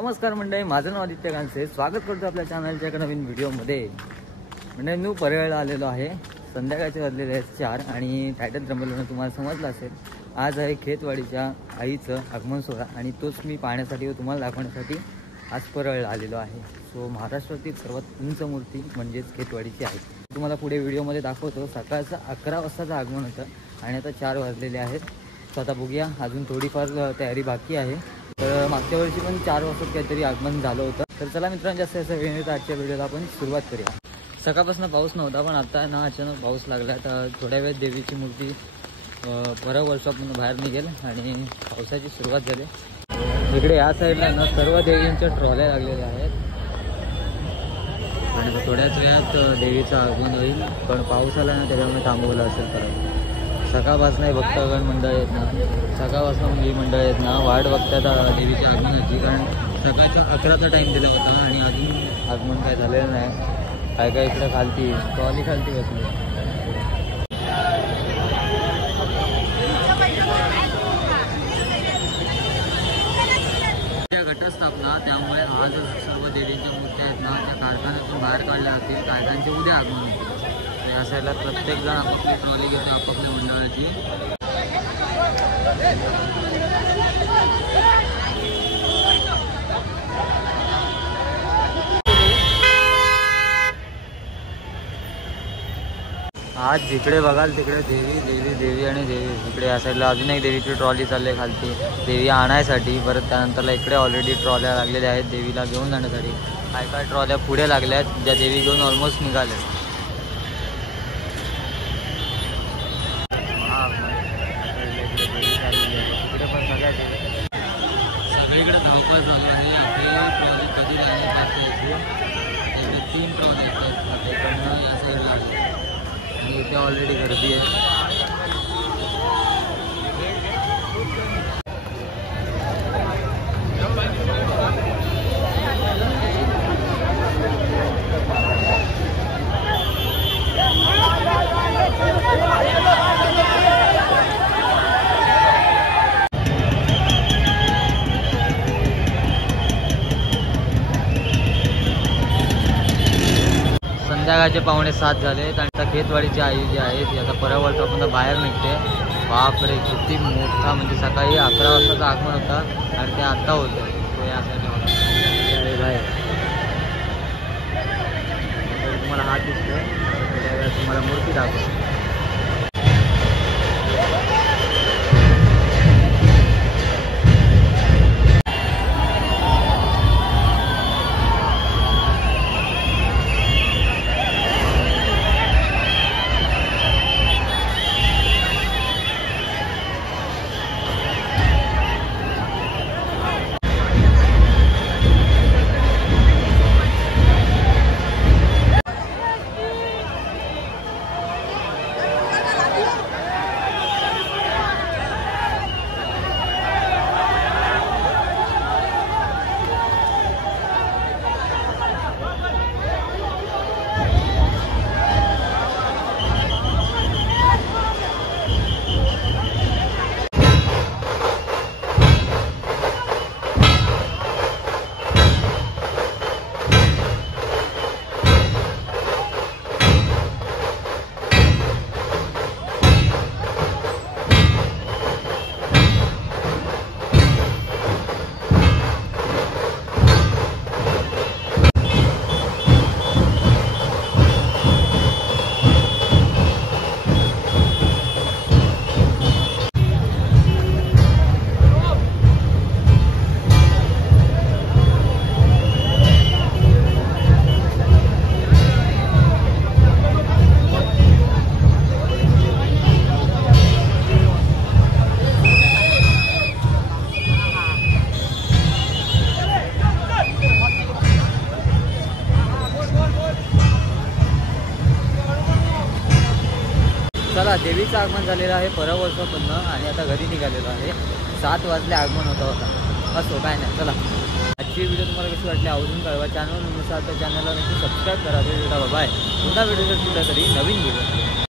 नमस्कार मंडळी, माझं नाव आदित्य कांसे. स्वागत करतो आपल्या चॅनलच्या एका नवीन व्हिडिओमध्ये. मंडळी मी परळला आलेलो आहे. संध्याकाळचे वाजलेले आहेत 4 आणि टायटल थंबनेलवरून तुम्हाला समजलं असेल आज आहे खेतवाडीच्या आईचं आगमन सोहळा आणि तोच मी पाहण्यासाठी व तुम्हाला दाखवण्यासाठी आज परळला आलेलो आहे. सो महाराष्ट्रातील सर्वात उंच मूर्ती म्हणजेच खेतवाडीची आई तुम्हाला पुढे व्हिडिओमध्ये दाखवतो. सकाळचं 11 वाजताचं आगमन होतं आणि आता 4 वाजलेले आहेत. तर आता बघूया, अजून थोडीफार तयारी बाकी आहे. तर मागच्या वर्षी पण 4 वाजता काहीतरी आगमन झालं होतं. तर चला मित्रांनो, जास्त असं वेळ नाही तर आजच्या व्हिडिओला आपण सुरुवात करूया. सकाळपासून पाऊस नव्हता, पण आता ना अचानक पाऊस लागला. तर थोड्या वेळ देवीची मूर्ती परत वर्षापासून बाहेर निघेल आणि पावसाची सुरुवात झाली. इकडे या साईडला ना सर्व देवींच्या ट्रॉल्या लागलेल्या आहेत आणि थोड्याच वेळात देवीचं आगमन होईल. पण पाऊस आला ना त्याच्यामुळे थांबवलं असेल. परत सकाळपासून भक्तगण मंडळ आहेत ना, सकाळपासून मुली मंडळ आहेत ना वाट बघतात देवीच्या आगमनाची. कारण सकाळचा 11चा टाईम दिला होता आणि अजून आगमन काय झालेलं नाही. काय काय इकडे खालती ट्रॉली खालती बसली. घटस्थापना त्यामुळे आज सर्व देवींच्या मूर्त्या आहेत ना त्या कारखान्यातून बाहेर काढल्या जातील. कारखान्याचे उद्या आगमन होते. तर या साईडला प्रत्येक जण आपापली ट्रॉली घेतो आपापल्या मंडळाची. आज जिकडे बघाल तिकडे देवी देवी देवी आणि देवी. इकडे या साईडला अजून एक देवीची ट्रॉली चालली खालती देवी आणायसाठी. परत त्यानंतरला इकडे ऑलरेडी ट्रॉल्या लागलेल्या आहेत देवीला घेऊन जाण्यासाठी. काय काय ट्रॉल्या पुढे लागल्या आहेत ज्या देवी घेऊन ऑलमोस्ट निघाल्या. इकडे पण सगळीकडे धावपळ चालू आहे. आपल्याला ट्रॉली कधी जाण्याची इकडे 3 ट्रॉली आहेत इकडनं या साईडला आणि इथे ऑलरेडी गर्दी आहे. संध्याकाळचे 6:45 झालेत आणि आता खेतवाडीची आई जी आहे ती आता परत वर्षापासून बाहेर निघते. बापरे, किती मोठा, म्हणजे सकाळी 11 वाजताचं आगमन होता आणि ते आता होतं. तो या साईडला बाहेर तुम्हाला हात दिसतो. थोड्या वेळात तुम्हाला मूर्ती दाखवतो. चला, देवीचं आगमन झालेलं आहे परत वर्षापासून आणि आता घरी निघालेलो आहे. 7 वाजले आगमन होता. असो काय नाही. चला, आजची व्हिडिओ तुम्हाला कशी वाटली आवर्जून कळवा. चॅनल नुसार तर चॅनलला नक्की सबस्क्राईब करा. बाय. पुन्हा व्हिडिओ कुठेतरी नवीन व्हिडिओ.